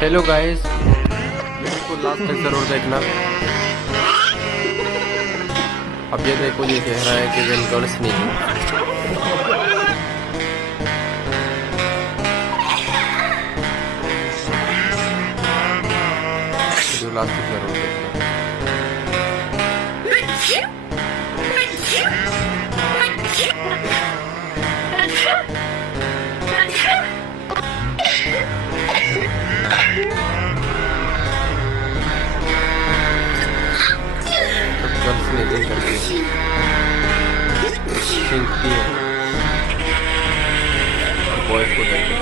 Hello guys, video को last तक जरूर देखना। अब ये देखो, ये कह रहा है कि वेल गर्ल्स नहीं, वीडियो लास्ट तक जरूर देखना। गर्ल्स नहीं करती है, बॉयज को देखो।